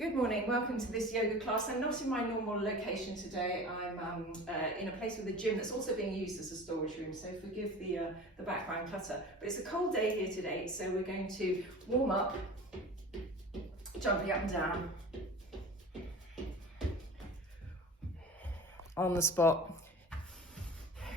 Good morning, welcome to this yoga class. I'm not in my normal location today. I'm in a place with a gym that's also being used as a storage room, so forgive the background clutter. But it's a cold day here today, so we're going to warm up, jumping up and down on the spot.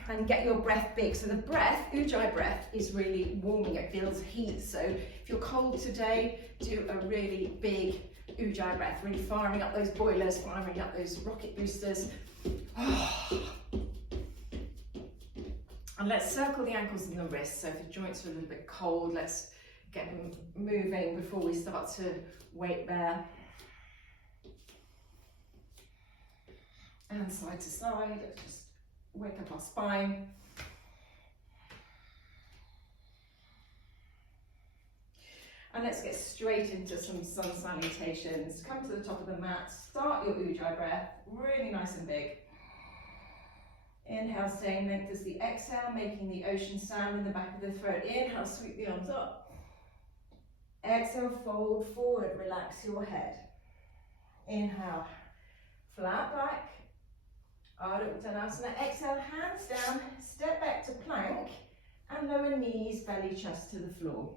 And get your breath big. So the breath, ujjayi breath, is really warming, it feels heat. So if you're cold today, do a really big ujjayi breath, really firing up those boilers, firing up those rocket boosters. And let's circle the ankles and the wrists. So if the joints are a little bit cold, let's get them moving before we start to weight bear. And side to side, let's just wake up our spine. And let's get straight into some sun salutations. Come to the top of the mat, start your ujjayi breath, really nice and big. Inhale, staying length as the exhale, making the ocean sound in the back of the throat. Inhale, sweep the arms up. Exhale, fold forward, relax your head. Inhale, flat back. Ardha Uttanasana. Exhale, hands down, step back to plank, and lower knees, belly, chest to the floor.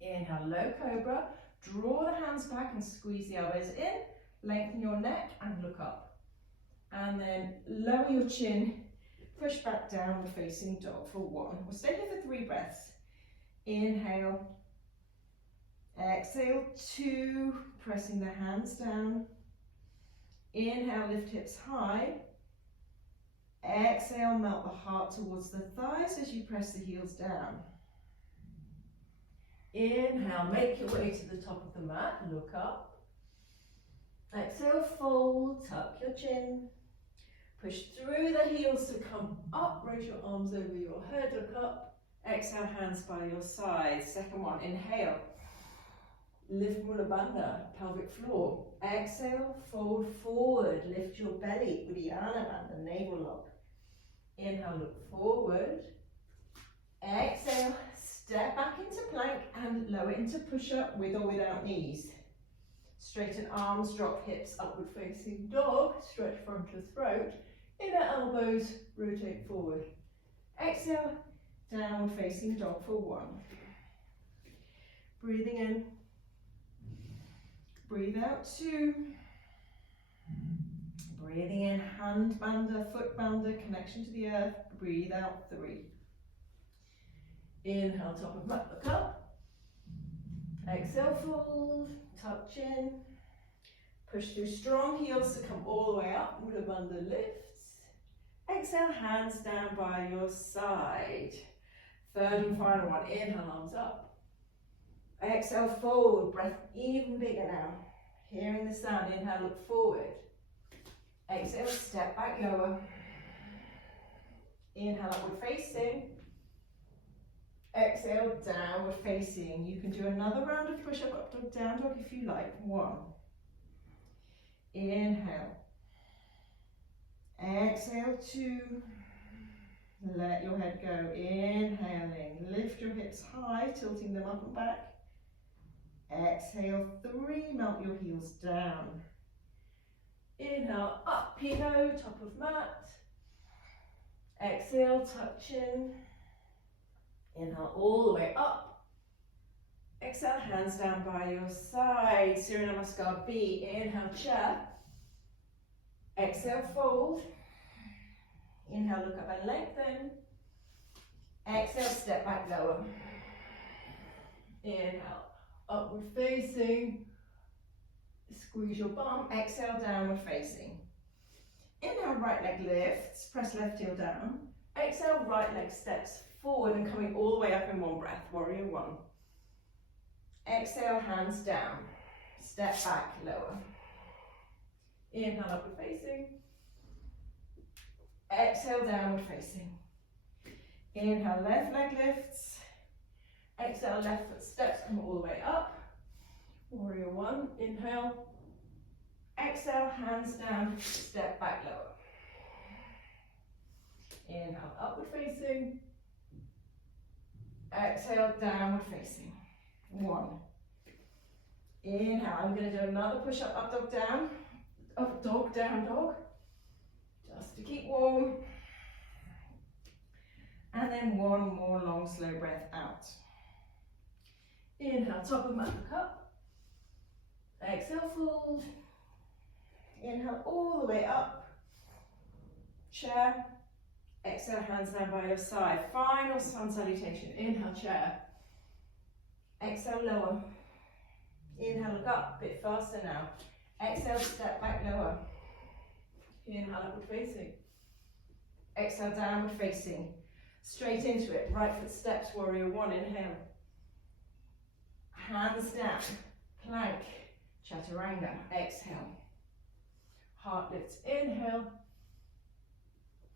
Inhale, low cobra, draw the hands back and squeeze the elbows in, lengthen your neck and look up. And then lower your chin, push back down, facing dog for one. We'll stay here for 3 breaths. Inhale, exhale, 2, pressing the hands down. Inhale, lift hips high. Exhale, melt the heart towards the thighs as you press the heels down. Inhale, make your way to the top of the mat, look up. Exhale, fold, tuck your chin. Push through the heels to come up, raise your arms over your head, look up. Exhale, hands by your sides. Second one, inhale. Lift Mula Bandha, pelvic floor. Exhale, fold forward, lift your belly, Uddiyana Bandha, navel lock. Inhale, look forward. Exhale, step back into plank and lower into push-up with or without knees. Straighten arms, drop hips, upward facing dog, stretch front to throat. Inner elbows, rotate forward. Exhale, downward facing dog for 1. Breathing in. Breathe out 2. Breathing in, hand bandha, foot bandha, connection to the earth. Breathe out 3. Inhale, top of mat, look up. Exhale, fold, tuck chin. Push through strong heels to come all the way up. Mula Bandha lifts. Exhale, hands down by your side. Third and final one. Inhale, arms up. Exhale, fold. Breath even bigger now. Hearing the sound. Inhale, look forward. Exhale, step back lower. Inhale, upward facing. Exhale, downward facing. You can do another round of push-up, up dog, down dog if you like. 1. Inhale. Exhale, 2. Let your head go. Inhaling. Lift your hips high, tilting them up and back. Exhale, 3. Melt your heels down. Inhale, up, Pigeon, top of mat. Exhale, tuck chin. Inhale all the way up. Exhale, hands down by your side. Surya Namaskar B. Inhale, chair. Exhale, fold. Inhale, look up and lengthen. Exhale, step back lower. Inhale, upward facing. Squeeze your bum. Exhale, downward facing. Inhale, right leg lifts. Press left heel down. Exhale, right leg steps forward and coming all the way up in 1 breath, warrior 1. Exhale, hands down, step back, lower. Inhale, upward facing. Exhale, downward facing. Inhale, left leg lifts. Exhale, left foot steps, come all the way up. Warrior 1, inhale. Exhale, hands down, step back, lower. Inhale, upward facing. Exhale, downward facing. 1. Inhale, I'm going to do another push-up, up dog, down. Up dog, down dog. Just to keep warm. And then one more long, slow breath out. Inhale, top of mat, look up. Exhale, fold. Inhale, all the way up. Chair. Exhale, hands down by your side. Final sun salutation. Inhale, chair. Exhale, lower. Inhale, look up. A bit faster now. Exhale, step back, lower. Inhale, upward facing. Exhale, downward facing. Straight into it. Right foot steps, warrior one. Inhale. Hands down. Plank. Chaturanga. Exhale. Heart lifts. Inhale.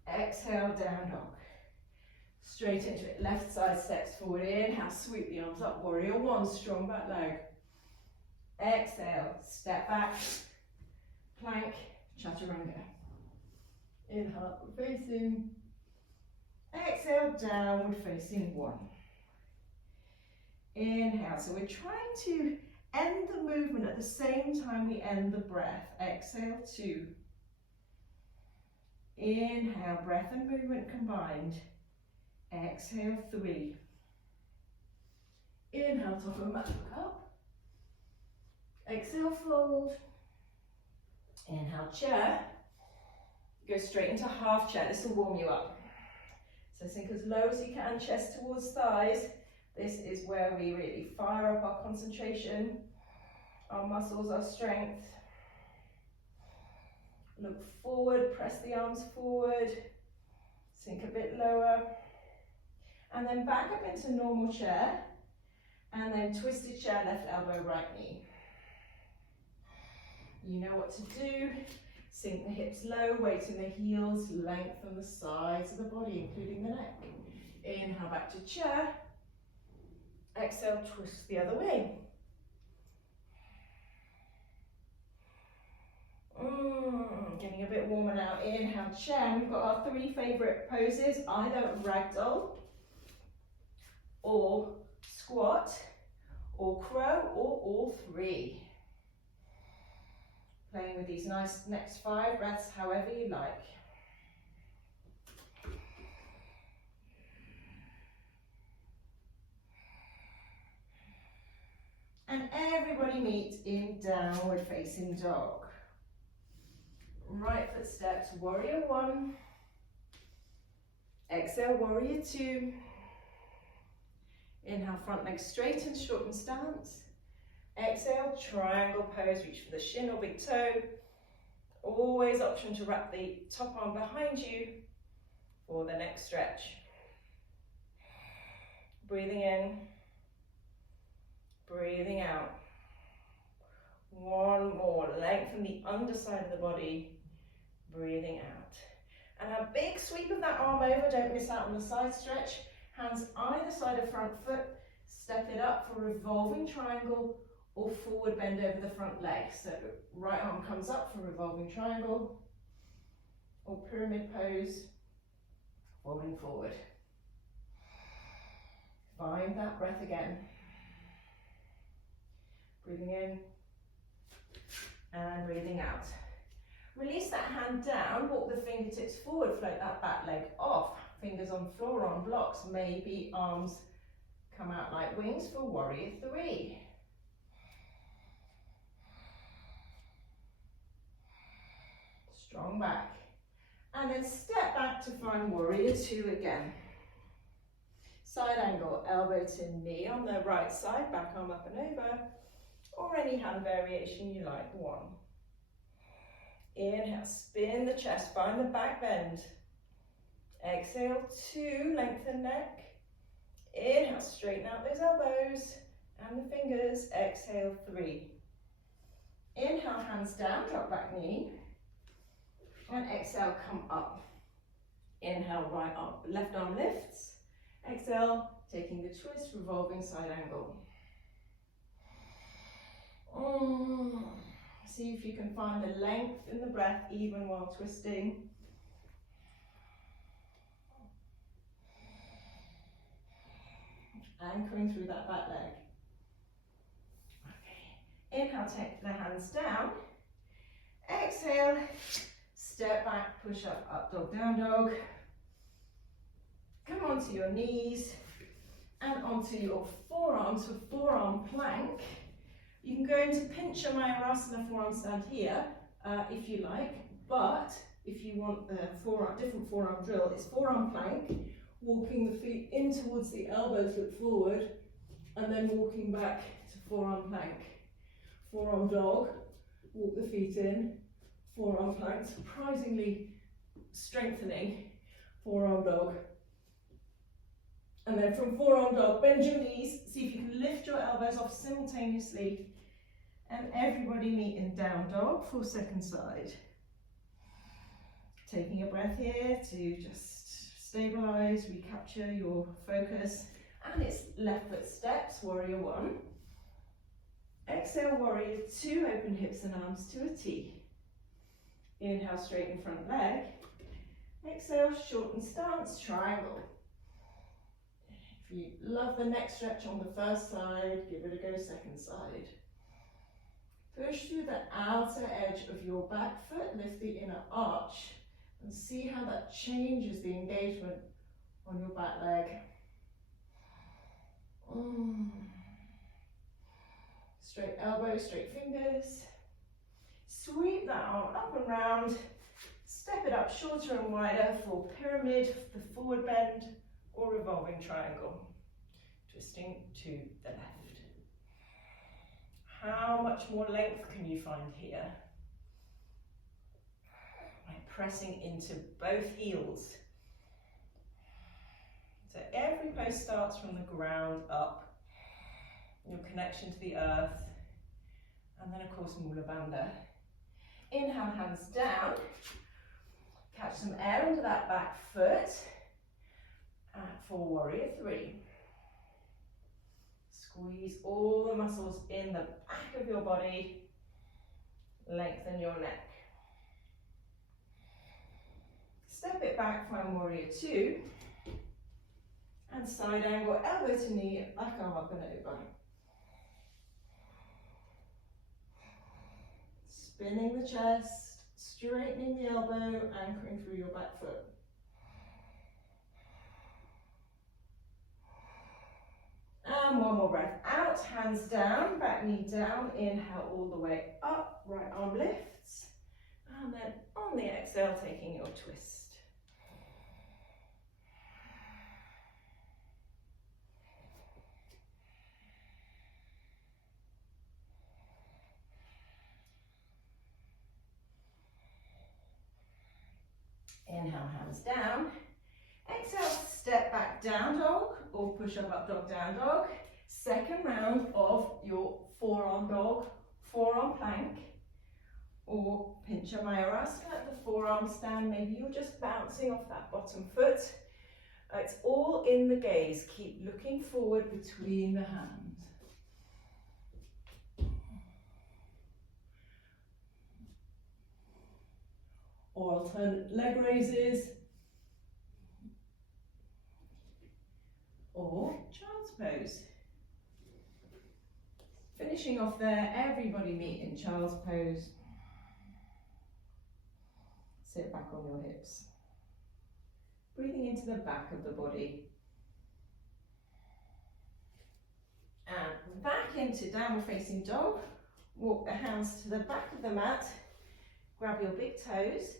Exhale, down dog. Straight into it. Left side steps forward. Inhale, sweep the arms up. Warrior one. Strong back leg. Exhale, step back. Plank. Chaturanga. Inhale, upward facing. Exhale, downward facing one. Inhale, so we're trying to end the movement at the same time we end the breath. Exhale, two. Inhale, breath and movement combined. Exhale, three. Inhale, top of mat, look up. Exhale, fold. Inhale, chair. Go straight into half chair. This will warm you up. So sink as low as you can, chest towards thighs. This is where we really fire up our concentration, our muscles, our strength. Look forward, press the arms forward, sink a bit lower, and then back up into normal chair, and then twisted chair, left elbow, right knee. You know what to do. Sink the hips low, weight in the heels, lengthen the sides of the body, including the neck. Inhale, back to chair. Exhale, twist the other way. Getting a bit warmer now. Inhale, chair. We've got our three favourite poses, either ragdoll, or squat, or crow, or all three. Playing with these nice next 5 breaths, however you like. And everybody meet in downward facing dog. Right foot steps, warrior one. Exhale, warrior two. Inhale, front leg straight and shorten stance. Exhale, triangle pose, reach for the shin or big toe. Always option to wrap the top arm behind you for the next stretch. Breathing in, breathing out. One more, lengthen the underside of the body, breathing out. And a big sweep of that arm over, don't miss out on the side stretch. Hands either side of front foot, step it up for revolving triangle or forward bend over the front leg. So right arm comes up for revolving triangle or pyramid pose, falling forward. Find that breath again. Breathing in and breathing out. Release that hand down, walk the fingertips forward, float that back leg off. Fingers on floor, on blocks, maybe arms come out like wings for warrior three. Strong back. And then step back to find warrior two again. Side angle, elbow to knee on the right side, back arm up and over, or any hand variation you like, one. Inhale, spin the chest, find the back bend. Exhale, two, lengthen neck. Inhale, straighten out those elbows and the fingers. Exhale, three. Inhale, hands down, drop back knee. And exhale, come up. Inhale, right arm, left arm lifts. Exhale, taking the twist, revolving side angle. See if you can find the length in the breath even while twisting. Anchoring through that back leg. Okay, Inhale, take the hands down. Exhale, step back, push up, up dog, down dog. Come onto your knees and onto your forearms for forearm plank. You can go into Pigeon forearm stand here if you like, but if you want the different forearm drill, it's forearm plank, walking the feet in towards the elbows, look forward, and then walking back to forearm plank. Forearm dog, walk the feet in, forearm plank, surprisingly strengthening, forearm dog. And then from forearm dog, bend your knees, see if you can lift your elbows off simultaneously. And everybody meet in down dog for second side. Taking a breath here to just stabilize, recapture your focus. And it's left foot steps, warrior one. Exhale, warrior two, open hips and arms to a T. Inhale, straighten front leg. Exhale, shorten stance, triangle. If you love the neck stretch on the first side, give it a go second side. Push through the outer edge of your back foot, lift the inner arch, and see how that changes the engagement on your back leg. Straight elbow, straight fingers. Sweep that arm up and round. Step it up shorter and wider for pyramid, the forward bend, or revolving triangle. Twisting to the left. How much more length can you find here? By pressing into both heels. So every pose starts from the ground up. Your connection to the earth. And then of course Mula Bandha. Inhale, hands down. Catch some air under that back foot. For warrior three. Squeeze all the muscles in the back of your body. Lengthen your neck. Step it back, find warrior two. And side angle, elbow to knee, back arm up and over. Spinning the chest, straightening the elbow, anchoring through your back foot. And one more breath out, hands down, back knee down, inhale all the way up, right arm lifts, and then on the exhale, taking your twist. Inhale, hands down. Exhale, step back, down dog, or push up dog, down dog. Second round of your forearm dog, forearm plank, or pincha mayurasana, the forearm stand. Maybe you're just bouncing off that bottom foot. It's all in the gaze. Keep looking forward between the hands. Or alternate leg raises. Or child's pose. Finishing off there, everybody meet in child's pose. Sit back on your hips. Breathing into the back of the body. And back into downward facing dog. Walk the hands to the back of the mat. Grab your big toes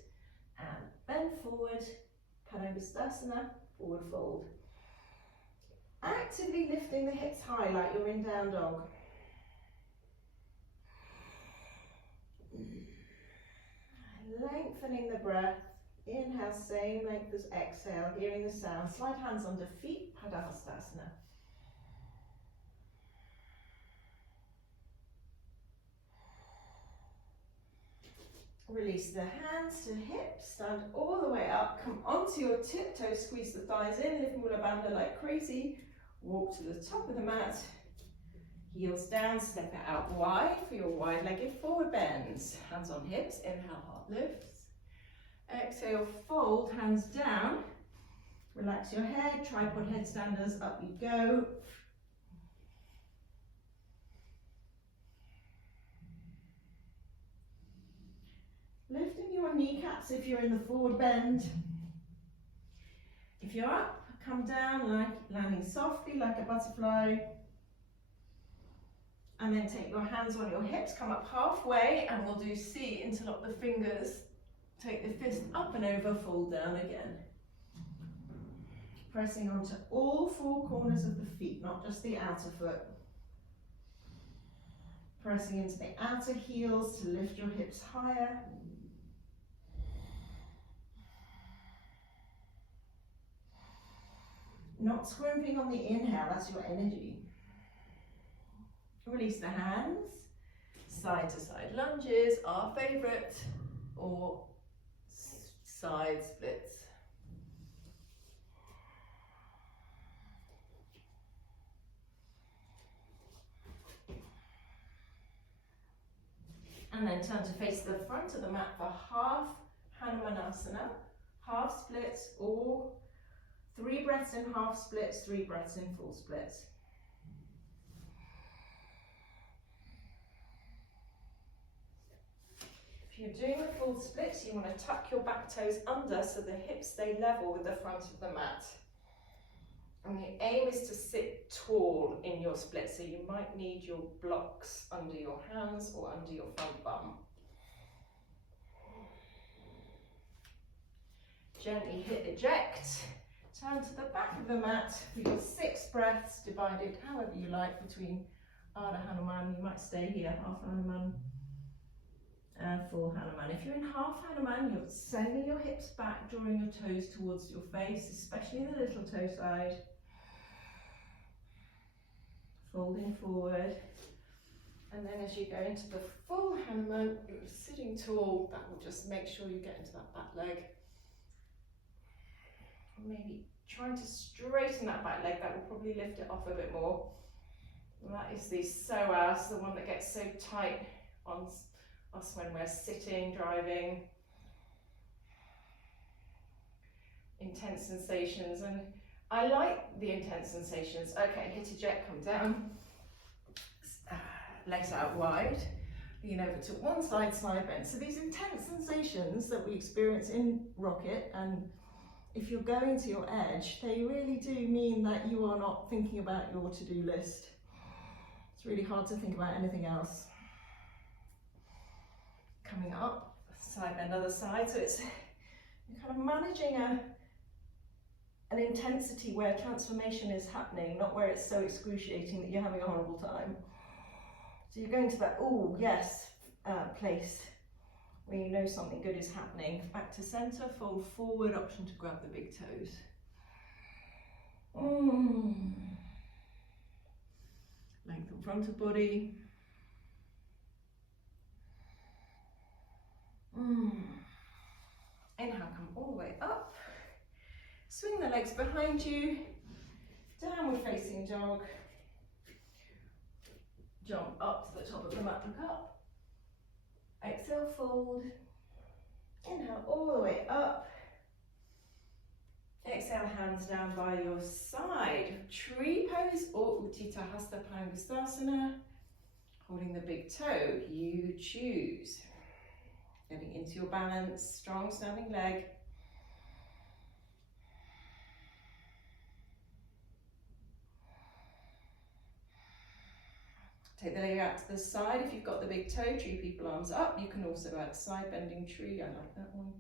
and bend forward. Padangusthasana, forward fold. Actively lifting the hips high like you're in down dog. Lengthening the breath. Inhale, same length as exhale, hearing the sound. Slide hands under feet, Padangusthasana. Release the hands to hips, stand all the way up, come onto your tiptoes, squeeze the thighs in, lift Mula Bandha like crazy. Walk to the top of the mat, heels down, step it out wide for your wide-legged forward bends. Hands on hips, inhale, heart lifts. Exhale, fold, hands down. Relax your head, tripod headstanders, up you go. your kneecaps if you're in the forward bend. If you're up, come down, like landing softly like a butterfly. And then take your hands on your hips, come up halfway, and we'll do C, interlock the fingers. Take the fist up and over, fall down again. Pressing onto all four corners of the feet, not just the outer foot. Pressing into the outer heels to lift your hips higher. Not scrimping on the inhale, that's your energy. Release the hands, side to side lunges, our favorite, or side splits. And then turn to face the front of the mat for half Hanumanasana, half splits, or 3 breaths in half splits, 3 breaths in full splits. If you're doing the full splits, you want to tuck your back toes under so the hips stay level with the front of the mat. And the aim is to sit tall in your split, so you might need your blocks under your hands or under your front bum. Gently hit eject, turn to the back of the mat for your 6 breaths, divided however you like between Ardha Hanuman. You might stay here, half Hanuman and full Hanuman. If you're in half Hanuman, you're sending your hips back, drawing your toes towards your face, especially the little toe side. Folding forward. And then as you go into the full Hanuman, you're sitting tall. That will just make sure you get into that back leg. Maybe trying to straighten that back leg, that will probably lift it off a bit more. And that is the psoas, the one that gets so tight on us when we're sitting, driving. Intense sensations, and I like the intense sensations. Okay, hit eject, come down. Legs out wide. Lean over to one side, side bend. So these intense sensations that we experience in rocket, and if you're going to your edge, they really do mean that you are not thinking about your to-do list. It's really hard to think about anything else. Coming up, side bend, other side. So it's you're kind of managing an intensity where transformation is happening, not where it's so excruciating that you're having a horrible time. So you're going to that, oh yes, place where you know something good is happening. Back to center, fold forward, option to grab the big toes. Lengthen front of body. Inhale, come all the way up. Swing the legs behind you. Downward facing dog. Jump up to the top of the mat, look up. Exhale, fold. Inhale, all the way up. Exhale, hands down by your side. Tree pose or Utthita Hasta Palangasthasana. Holding the big toe, you choose. Getting into your balance, strong standing leg. Take the leg out to the side. If you've got the big toe, tree people arms up. You can also add side bending tree. I like that one.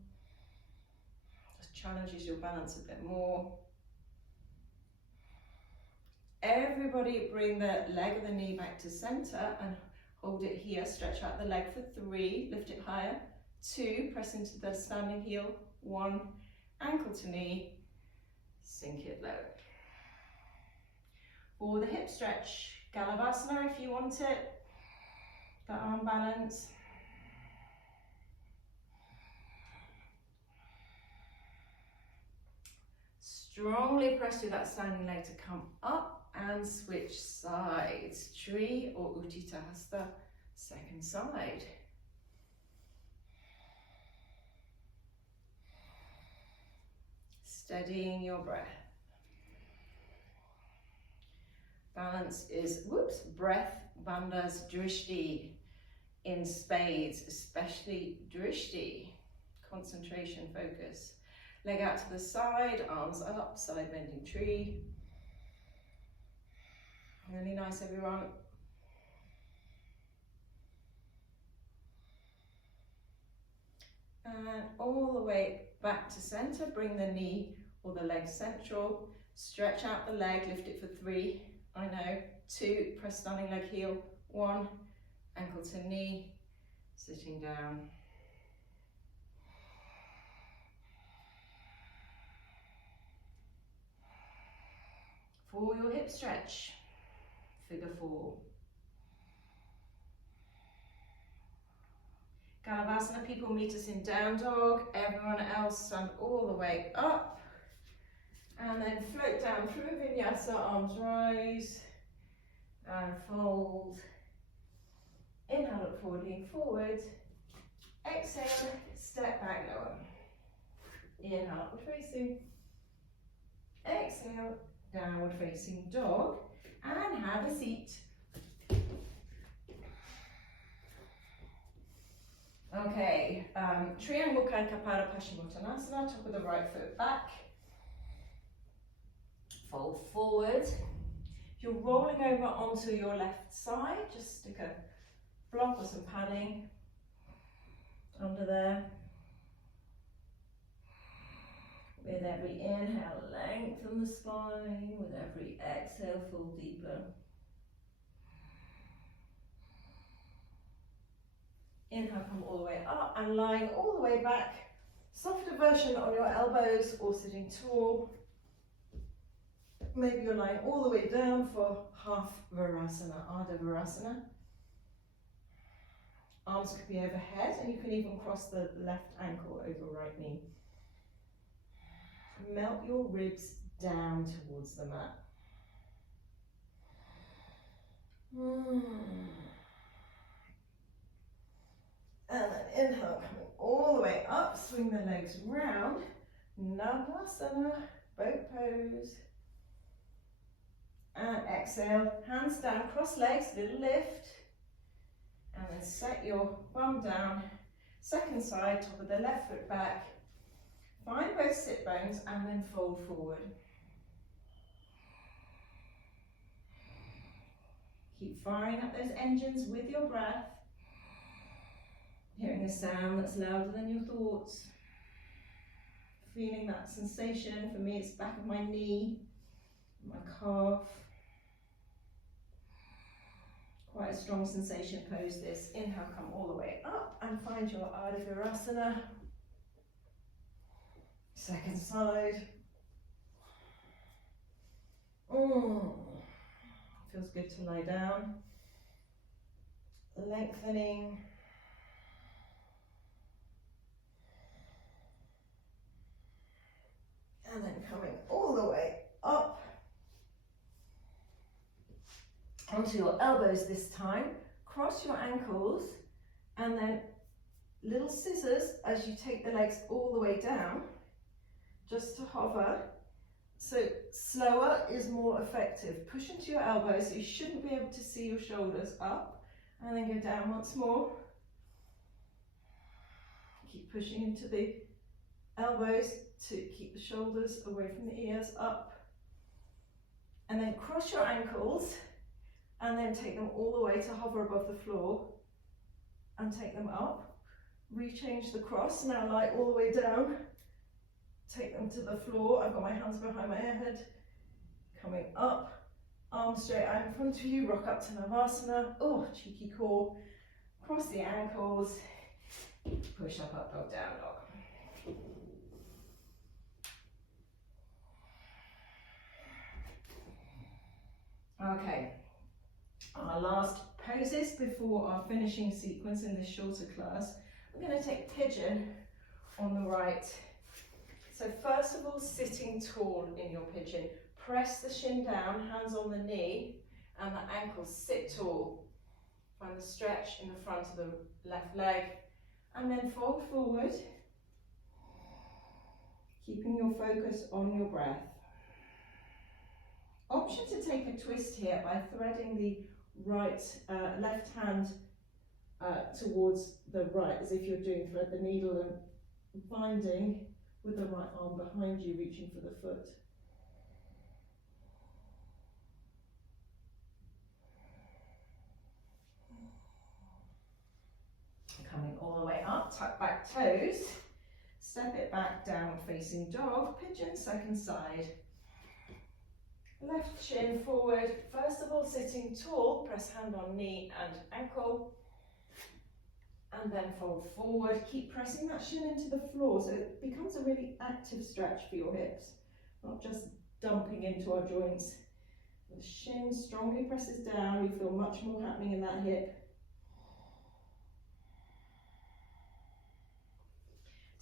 Just challenges your balance a bit more. Everybody bring the leg of the knee back to center and hold it here. Stretch out the leg for 3. Lift it higher. 2. Press into the standing heel. 1. Ankle to knee. Sink it low. For the hip stretch, Galavasana if you want it, the arm balance. Strongly press through that standing leg to come up and switch sides. Tree or Utthita Hasta, second side. Steadying your breath. Balance is, breath, bandhas, drishti in spades, especially drishti, concentration, focus. Leg out to the side, arms up, side bending tree. Really nice, everyone. And all the way back to center, bring the knee or the leg central. Stretch out the leg, lift it for 3. I know. 2, press standing leg heel. 1, ankle to knee, sitting down. For your hip stretch, figure 4. Kalavasana, people meet us in down dog. Everyone else stand all the way up. And then float down through vinyasa, arms rise and fold. Inhale, look forward, lean forward. Exhale, step back, lower. Inhale, upward facing. Exhale, downward facing dog. And have a seat. Okay, triangle Kapara Paschimottanasana, top of the right foot back. Fold forward. If you're rolling over onto your left side, just stick a block or some padding under there. With every inhale, lengthen the spine. With every exhale, fold deeper. Inhale, come all the way up and lying all the way back. Softer version on your elbows or sitting tall. Maybe you're lying all the way down for half Virasana, Ardha Virasana. Arms could be overhead and you can even cross the left ankle over right knee. Melt your ribs down towards the mat. And then inhale, coming all the way up, swing the legs round. Navasana, boat pose. And exhale, hands down, cross legs, little lift. And then set your bum down. Second side, top of the left foot back. Find both sit bones and then fold forward. Keep firing up those engines with your breath. Hearing a sound that's louder than your thoughts. Feeling that sensation. For me, it's back of my knee, my calf. Quite a strong sensation pose this. Inhale, come all the way up and find your Ardha Virasana. Second side. Feels good to lie down. Lengthening. And then coming all the way up. Onto your elbows this time. Cross your ankles and then little scissors as you take the legs all the way down. Just to hover. So slower is more effective. Push into your elbows so you shouldn't be able to see your shoulders up. And then go down once more. Keep pushing into the elbows to keep the shoulders away from the ears, up. And then cross your ankles and then take them all the way to hover above the floor and take them up. Rechange the cross, now lie all the way down. Take them to the floor. I've got my hands behind my head. Coming up, arms straight out in front of you, rock up to Navasana. Oh, cheeky core. Cross the ankles. Push up, up, dog, down, dog. Okay, our last poses before our finishing sequence in this shorter class. We're going to take Pigeon on the right. So first of all, sitting tall in your Pigeon. Press the shin down, hands on the knee, and the ankles sit tall. Find the stretch in the front of the left leg. And then fold forward, keeping your focus on your breath. Option to take a twist here by threading the left hand towards the right, as if you're doing thread the needle and binding with the right arm behind you, reaching for the foot. Coming all the way up, tuck back toes, step it back, down facing dog, pigeon, second side. Left shin forward, first of all sitting tall, press hand on knee and ankle, and then fold forward. Keep pressing that shin into the floor so it becomes a really active stretch for your hips, not just dumping into our joints. The shin strongly presses down, you feel much more happening in that hip.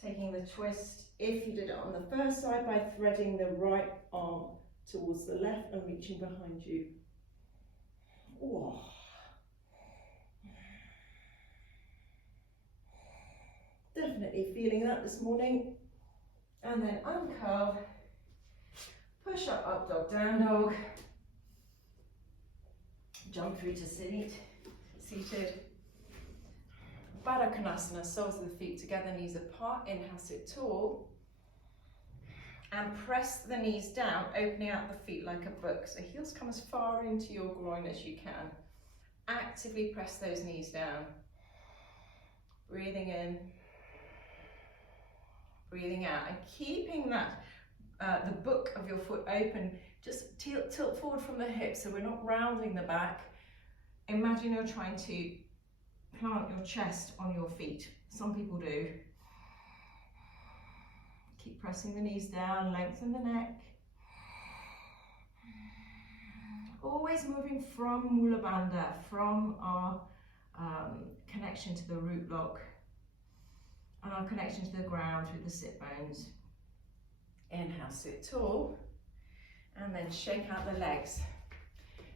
Taking the twist, if you did it on the first side, by threading the right arm towards the left and reaching behind you. Oh. Definitely feeling that this morning. And then uncurl, push up, up dog, down dog. Jump through to seated. Baddha Konasana, soles of the feet together, knees apart, inhale, sit tall. And press the knees down, opening out the feet like a book. So heels come as far into your groin as you can. Actively press those knees down. Breathing in, breathing out, and keeping that, the book of your foot open. Just tilt forward from the hips so we're not rounding the back. Imagine you're trying to plant your chest on your feet. Some people do. Keep pressing the knees down, lengthen the neck. Always moving from Mula Bandha, from our connection to the root block and our connection to the ground through the sit bones. Inhale, sit tall, and then shake out the legs.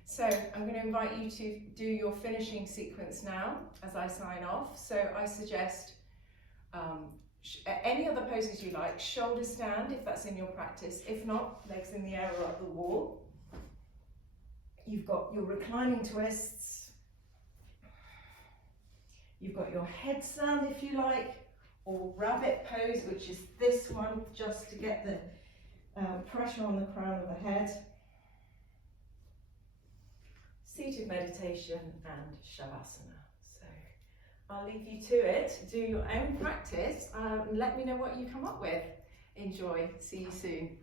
So I'm going to invite you to do your finishing sequence now as I sign off. So I suggest any other poses you like, shoulder stand if that's in your practice. If not, legs in the air or up the wall. You've got your reclining twists. You've got your headstand if you like, or rabbit pose, which is this one, just to get the pressure on the crown of the head. Seated meditation and shavasana. So I'll leave you to it. Do your own practice. Let me know what you come up with. Enjoy. See you soon.